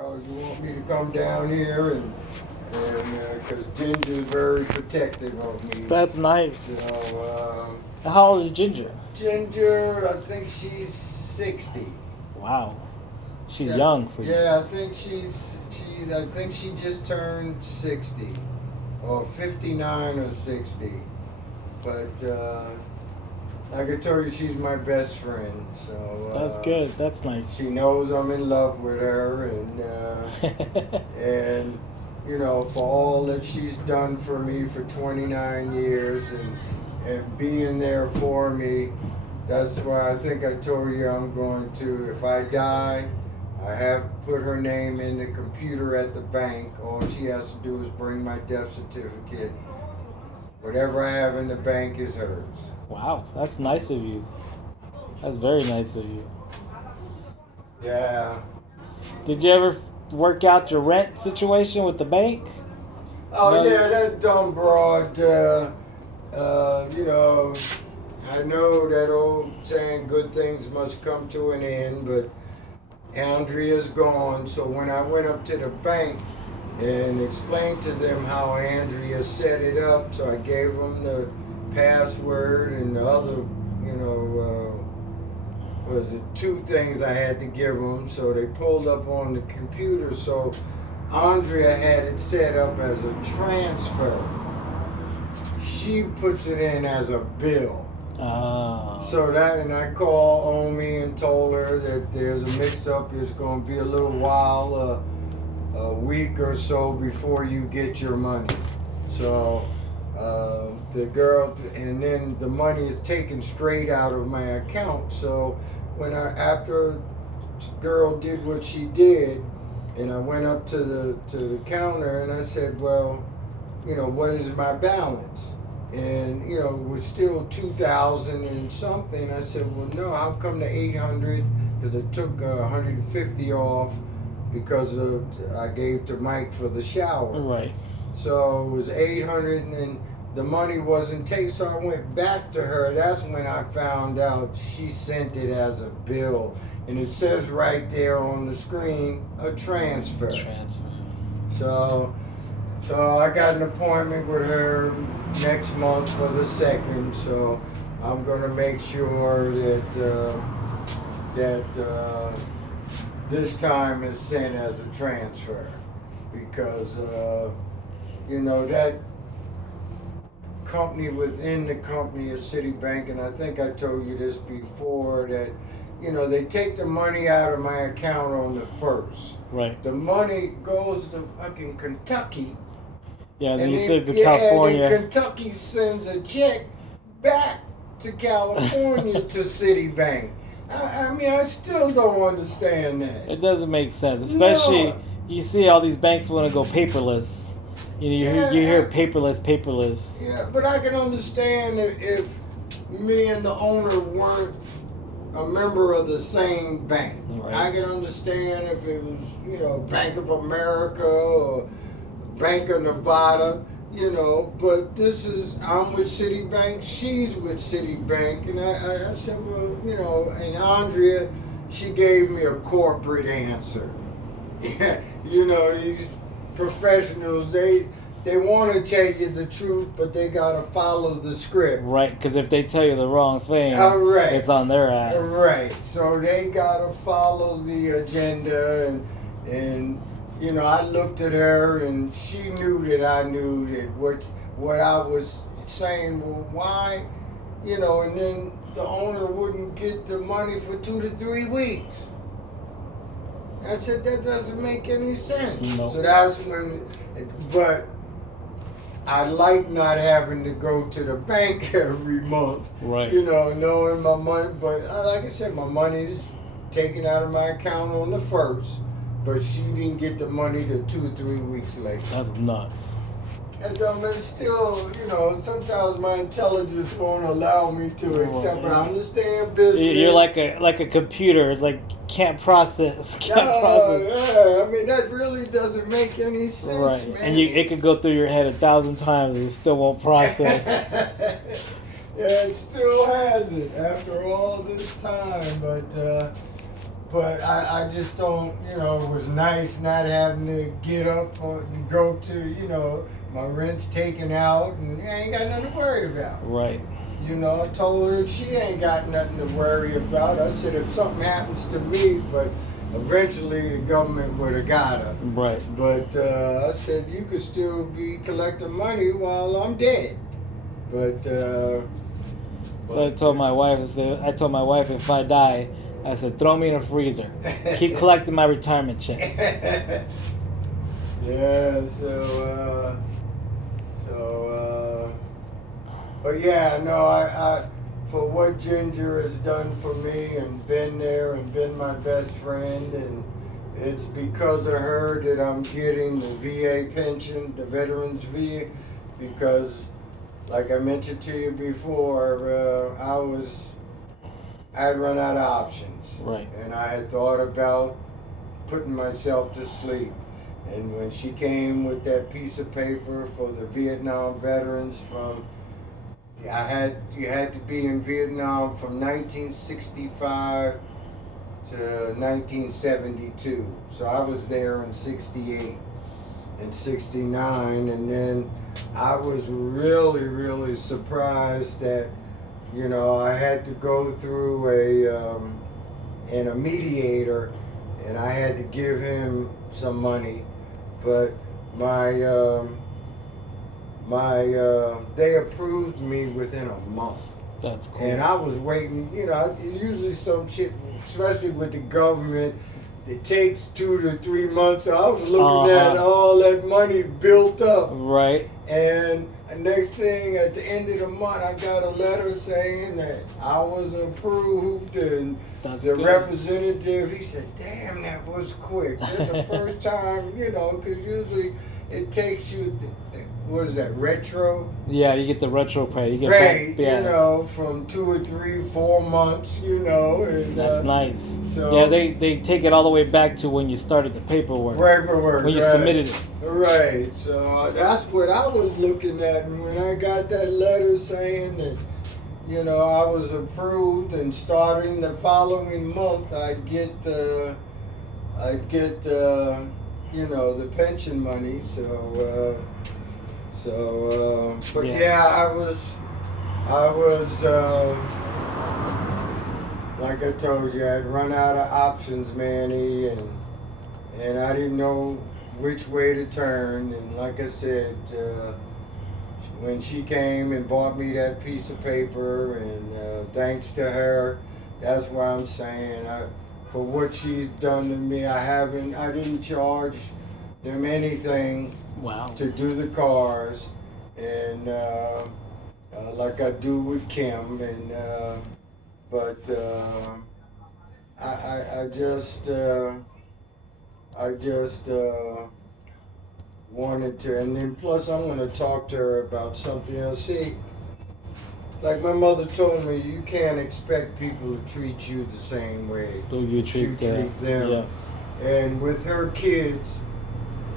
oh, you want me to come down here and because Ginger is very protective of me. That's nice. So How old is Ginger? Ginger, I think she's 60. Wow. She's So, young for you. Yeah, I think I think she just turned 60 or 59 or 60. But like I told you, she's my best friend. So That's good. That's nice. she knows I'm in love with her, and you know, for all that she's done for me for 29 years and being there for me. That's why I think I told you I'm going to, if I die, I have put her name in the computer at the bank. All she has to do is bring my death certificate. Whatever I have in the bank is hers. Wow, that's nice of you. That's very nice of you. Yeah. Did you ever work out your rent situation with the bank? Oh, No. yeah, that dumb broad, you know, I know that old saying, good things must come to an end, but Andrea's gone. So when I went up to the bank and explained to them how Andrea set it up, so I gave them the password and the other, you know, was it 2 things I had to give them. So they pulled up on the computer. So Andrea had it set up as a transfer. She puts it in as a bill. Oh. So that, and I called Omi and told her that there's a mix-up. It's going to be a little while, a week or so before you get your money. So the girl, and then the money is taken straight out of my account. So after the girl did what she did, and I went up to the counter and I said, well, you know, what is my balance? And, you know, it was still 2,000 and something. I said, well, no, how come the 800? Because I took 150 off because I gave to Mike for the shower. Right. So it was 800 and the money wasn't taken. So I went back to her. That's when I found out she sent it as a bill. And it says right there on the screen, a transfer. So I got an appointment with her next month for the 2nd. So I'm going to make sure that this time is sent as a transfer, because you know, that company within the company of Citibank, and I think I told you this before, that, you know, they take the money out of my account on the 1st. Right. The money goes to fucking Kentucky. Yeah, then and you said to yeah, California. And then Kentucky sends a check back to California to Citibank. I mean, I still don't understand that. It doesn't make sense, especially No. you see all these banks want to go paperless. You know, you hear paperless. Yeah, but I can understand if me and the owner weren't a member of the same bank. Right. I can understand if it was, you know, Bank of America or Bank of Nevada, you know, but I'm with Citibank, she's with Citibank, and I said, well, you know, and Andrea, she gave me a corporate answer. Yeah, you know, these professionals, they want to tell you the truth, but they got to follow the script. Right, because if they tell you the wrong thing, right. It's on their ass. Right, so they got to follow the agenda, and you know, I looked at her and she knew that I knew that what I was saying, well, why, you know, and then the owner wouldn't get the money for 2 to 3 weeks. I said, that doesn't make any sense. No. So that's when, but I like not having to go to the bank every month. Right. You know, knowing my money, but like I said, my money's taken out of my account on the 1st. But she didn't get the money till 2 or 3 weeks later. That's nuts. And it's still, you know, sometimes my intelligence won't allow me to accept, but I understand business. You're like a computer. It's like can't process. Yeah, I mean, that really doesn't make any sense, right. man. And it could go through your head 1,000 times and it still won't process. Yeah, it still hasn't after all this time, but But I just don't, it was nice not having to get up or go to, my rent's taken out and I ain't got nothing to worry about. Right. I told her she ain't got nothing to worry about. I said if something happens to me, but eventually the government would have got her. Right. But I said you could still be collecting money while I'm dead. But so I told my wife. If I die, I said throw me in a freezer. Keep collecting my retirement check. Yeah. But yeah, no, I for what Ginger has done for me and been there and been my best friend, and it's because of her that I'm getting the VA pension, the Veterans VA, because like I mentioned to you before, I had run out of options. Right. And I had thought about putting myself to sleep. And when she came with that piece of paper for the Vietnam veterans you had to be in Vietnam from 1965 to 1972. So I was there in 68 and 69, and then I was really, really surprised that, I had to go through a mediator, and I had to give him some money, but they approved me within a month. That's cool. And I was waiting, usually some shit, especially with the government, it takes 2 to 3 months. So I was looking at all that money built up. Right. And next thing, at the end of the month, I got a letter saying that I was approved, and That's the good. representative, he said, damn, that was quick. That's the first time, because usually it takes you, what is that, retro? Yeah, you get the retro pay. You get Right, back, yeah. From 2 or 3, 4 months, and That's nice. So yeah, they take it all the way back to when you started the paperwork. When you submitted it. Right. So that's what I was looking at, and when I got that letter saying that, I was approved, and starting the following month, I'd get the pension money. But yeah, I was, like I told you, I'd run out of options, Manny, and I didn't know which way to turn. And like I said, when she came and bought me that piece of paper, and thanks to her, that's why I'm saying, for what she's done to me, I didn't charge them anything. Wow. To do the cars, and like I do with Kim, and but I just wanted to, and then plus I'm going to talk to her about something else. See, like my mother told me, you can't expect people to treat you the same way you treat them. Yeah. And with her kids,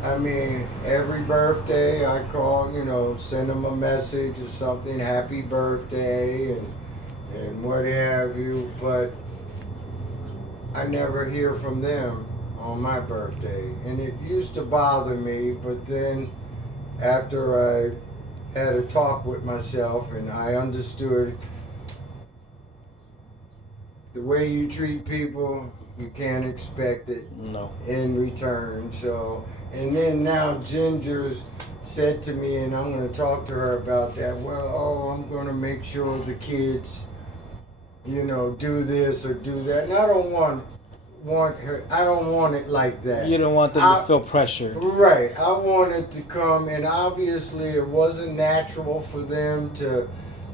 I mean, every birthday I call, send them a message or something, happy birthday, and what have you, but I never hear from them on my birthday. And it used to bother me, but then after I had a talk with myself and I understood the way you treat people, you can't expect it in return. So, and then now Ginger's said to me, and I'm going to talk to her about that, I'm going to make sure the kids, do this or do that. And I don't want her, I don't want it like that. You don't want them to feel pressured. Right. I want it to come, and obviously it wasn't natural for them to,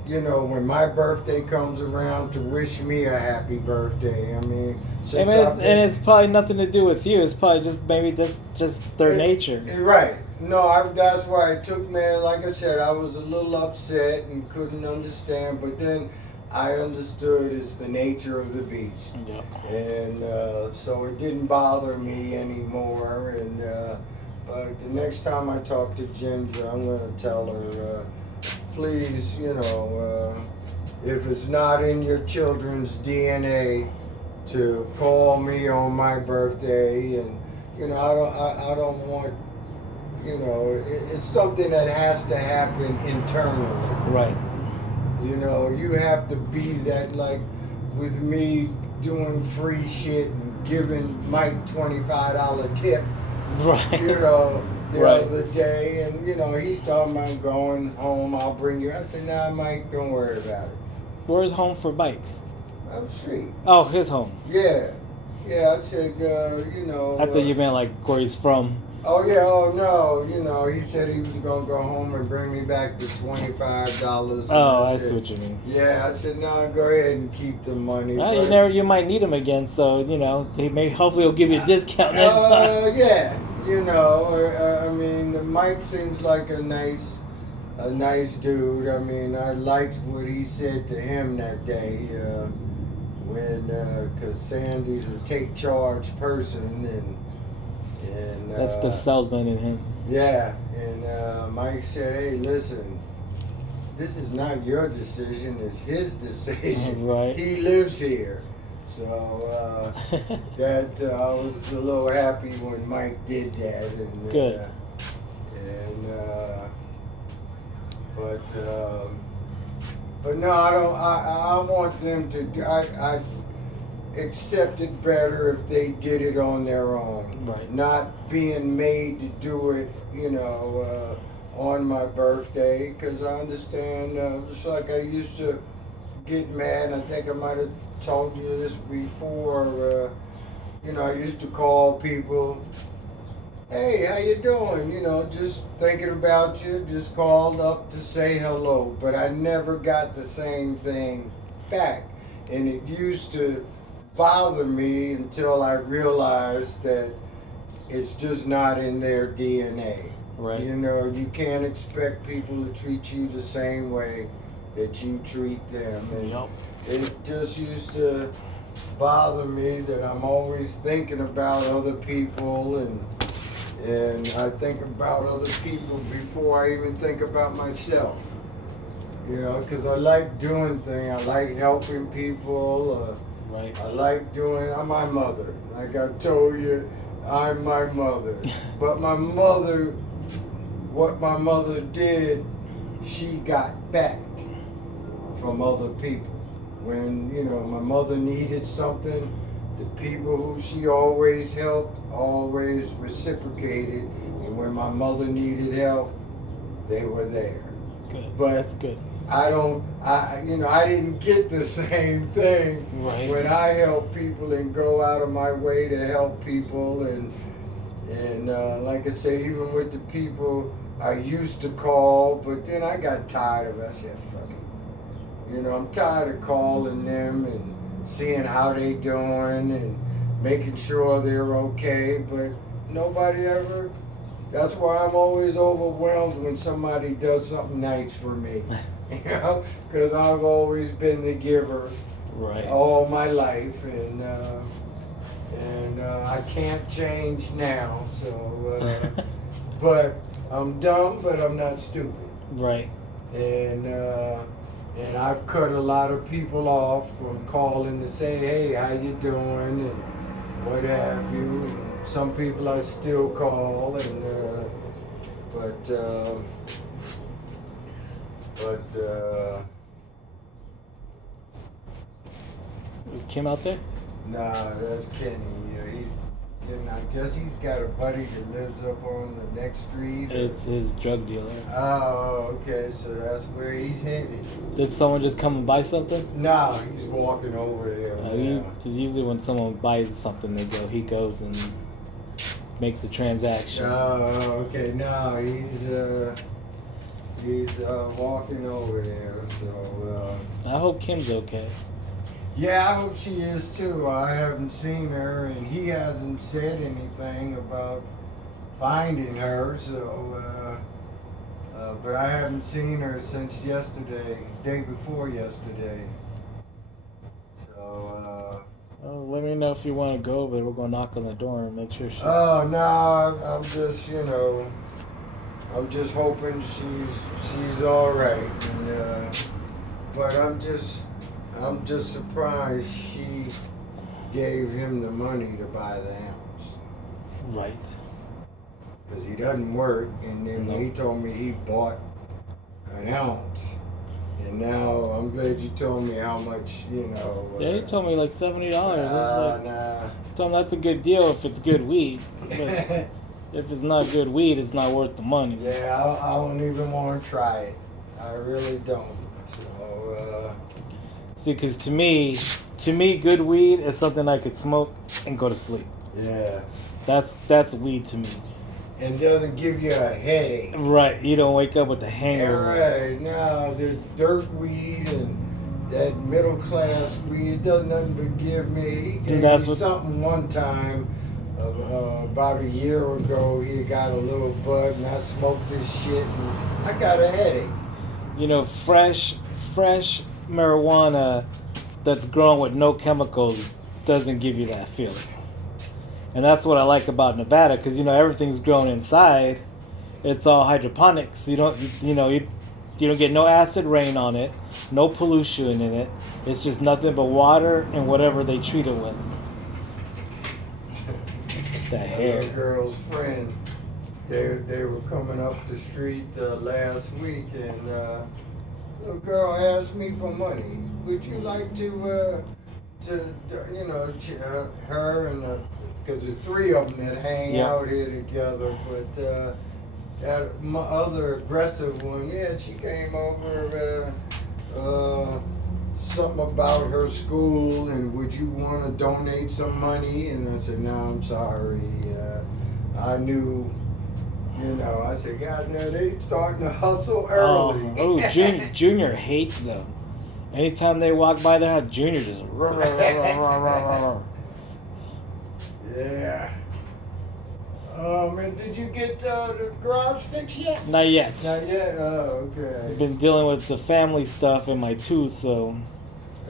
when my birthday comes around, to wish me a happy birthday. I mean, it's probably nothing to do with you. It's probably just their nature. Right. No, that's why it took me, like I said, I was a little upset and couldn't understand, but then I understood it's the nature of the beast. Yeah. And so it didn't bother me anymore. And but the next time I talk to Ginger, I'm going to tell her, please, if it's not in your children's DNA, to call me on my birthday, and I don't want, it's something that has to happen internally. Right. You have to be that, like with me doing free shit and giving Mike $25 tip. Right. The Right. other day, and he's talking about going home. I'll bring you. I said, nah, Mike, don't worry about it. Where's home for Mike? I'm street. Oh, his home. Yeah. I said, I thought you meant like where he's from. Oh yeah. Oh no. He said he was gonna go home and bring me back the $25. Oh, I see what you mean. Yeah. I said, no, go ahead and keep the money. Well, you might need him again, so hopefully he'll give you a discount next time. Yeah. I mean, Mike seems like a nice dude. I mean, I liked what he said to him that day because Sandy's a take charge person, and That's the salesman in him. Yeah, and Mike said, "Hey, listen, this is not your decision; it's his decision. Right. He lives here." So that I was a little happy when Mike did that. And, Good. But no, I don't. I want them to. I accept it better if they did it on their own. Right. Not being made to do it, on my birthday, because I understand. Just like I used to get mad. I think I might have told you this before. I used to call people, hey, how you doing? Just thinking about you. Just called up to say hello, but I never got the same thing back, and it used to bother me until I realized that it's just not in their DNA. Right. You can't expect people to treat you the same way that you treat them. And Yep. it just used to bother me that I'm always thinking about other people, and I think about other people before I even think about myself. Because I like doing things. I like helping people. Right. I like I'm my mother. Like I told you, I'm my mother. But what my mother did, she got back from other people. When, my mother needed something, the people who she always helped always reciprocated. And when my mother needed help, they were there. Good. But That's good. I didn't get the same thing Right. when I help people and go out of my way to help people. And like I say, even with the people I used to call, but then I got tired of it. I said, fuck it. I'm tired of calling them and seeing how they doing and making sure they're okay, but nobody ever. That's why I'm always overwhelmed when somebody does something nice for me, because I've always been the giver Right. all my life, and I can't change now. So, but I'm dumb, but I'm not stupid. Right. And I've cut a lot of people off from calling to say, hey, how you doing, and what have you. And some people I still call, but Is Kim out there? nah, that's Kenny. I guess he's got a buddy that lives up on the next street. It's his drug dealer. Oh, okay, so that's where he's headed. Did someone just come and buy something? No, he's walking over there. Usually when someone buys something, he goes and makes a transaction. Oh, okay. No, he's walking over there. So I hope Kim's okay. yeah, I hope she is too. I haven't seen her, and he hasn't said anything about finding her. So, but I haven't seen her since yesterday, day before yesterday. So. Well, let me know if you want to go over there. We're going to knock on the door and make sure she's... Oh no, I'm just, I'm just hoping she's all right. And, but I'm just surprised she gave him the money to buy the ounce. Right. Because he doesn't work, and then when he told me he bought an ounce, and now I'm glad you told me how much, you know. Yeah, he told me like $70. Nah. Told him that's a good deal if it's good weed. But if it's not good weed, it's not worth the money. Yeah, I don't even want to try it. I really don't. So, see, because to me, good weed is something I could smoke and go to sleep. yeah. That's weed to me. And doesn't give you a headache. Right, you don't wake up with a hangover. Right, no, the dirt weed and that middle class weed, it does nothing but give me. He gave me something one time, about a year ago. He got a little bud, and I smoked this shit, and I got a headache. You know, fresh marijuana that's grown with no chemicals doesn't give you that feeling. And that's what I like about Nevada, because, you know, everything's grown inside. It's all hydroponics. You don't get no acid rain on it, no pollution in it. It's just nothing but water and whatever they treat it with. That hair. Little girl's friend, they were coming up the street last week, and little girl asked me for money. Would you like to you know, her and because there's three of them that hang out here together, but that my other aggressive one, she came over, something about her school, and would you want to donate some money? And I said, no, I'm sorry. I knew, you know, I said, God damn, they starting to hustle early. Junior hates them. Anytime they walk by their house, Junior just yeah. And did you get the garage fixed yet? Not yet. Not yet? Oh, okay. I've been dealing with the family stuff in my tooth, so.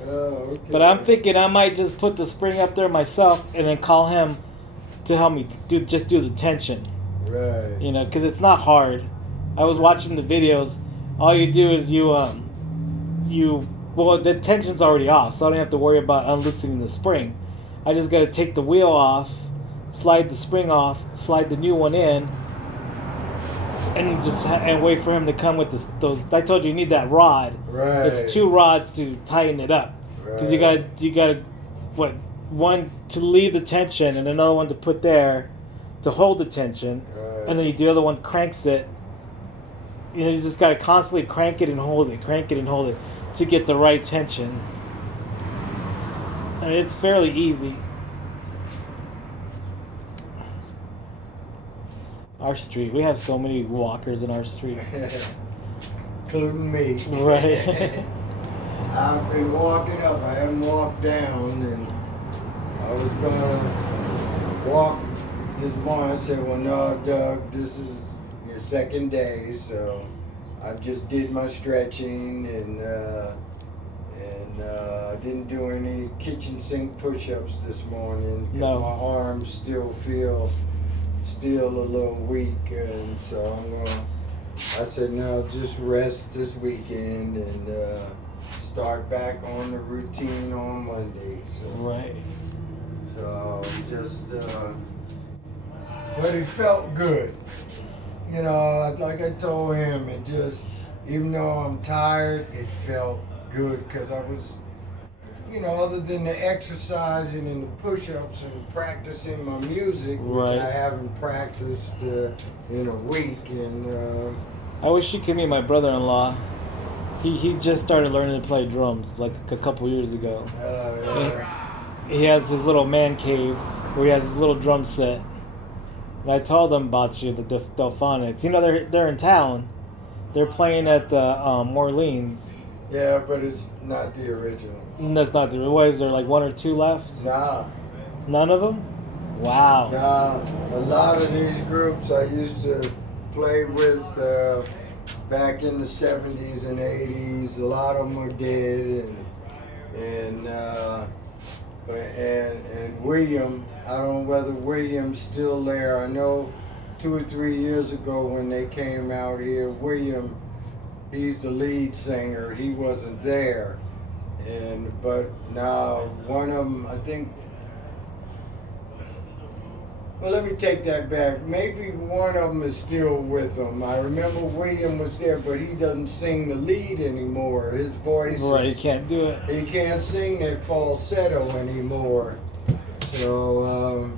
Oh, okay. But I'm thinking I might just put the spring up there myself and then call him to help me do the tension. Right. You know, because it's not hard. I was watching the videos. All you do is well, the tension's already off, so I don't have to worry about unloosening the spring. I just got to take the wheel off, slide the spring off, slide the new one in, and wait for him to come with those. I told you need that rod. Right. It's 2 rods to tighten it up, because you got one to leave the tension and another one to put there to hold the tension, and then the other one cranks it. You know, you just got to constantly crank it and hold it to get the right tension. I mean, it's fairly easy. Our street, we have so many walkers in our street. Including me. Right. I've been walking up. I haven't walked down, and I was gonna walk this morning. I said, well, no, Doug, this is your second day, so I just did my stretching, and didn't do any kitchen sink push-ups this morning. No. My arms still feel a little weak, and so I said, no, just rest this weekend and start back on the routine on Monday. So, Right. So but it felt good. You know, like I told him, it just, even though I'm tired, it felt good because I was, you know, other than the exercising and the push-ups and practicing my music, which I haven't practiced in a week. And I wish you could meet my brother-in-law. He just started learning to play drums like a couple years ago. He has his little man cave where he has his little drum set. And I told them about you, the Delphonics. You know, they're in town. They're playing at the Orleans. Yeah, but it's not the original. That's not the. What is there, like 1 or 2 left? Nah. None of them? Wow. Nah. A lot of these groups I used to play with back in the 70s and 80s, a lot of them are dead. And William, I don't know whether William's still there. I know 2 or 3 years ago when they came out here, William, he's the lead singer. He wasn't there, but now one of them, I think Well, let me take that back. Maybe one of them is still with them. I remember William was there, but he doesn't sing the lead anymore. His voice, Right, you can't do it. he can't sing that falsetto anymore. So,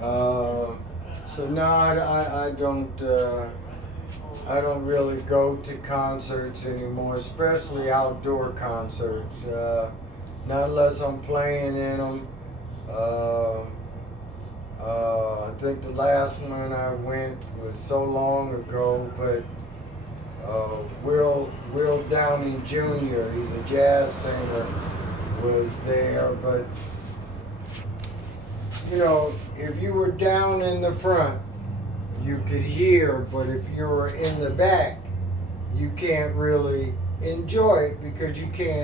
so no, I don't really go to concerts anymore, especially outdoor concerts. Not unless I'm playing in them. I think the last one I went was so long ago, but Will Downing Jr., he's a jazz singer, was there. But you know, if you were down in the front, you could hear, but if you were in the back, you can't really enjoy it because you can't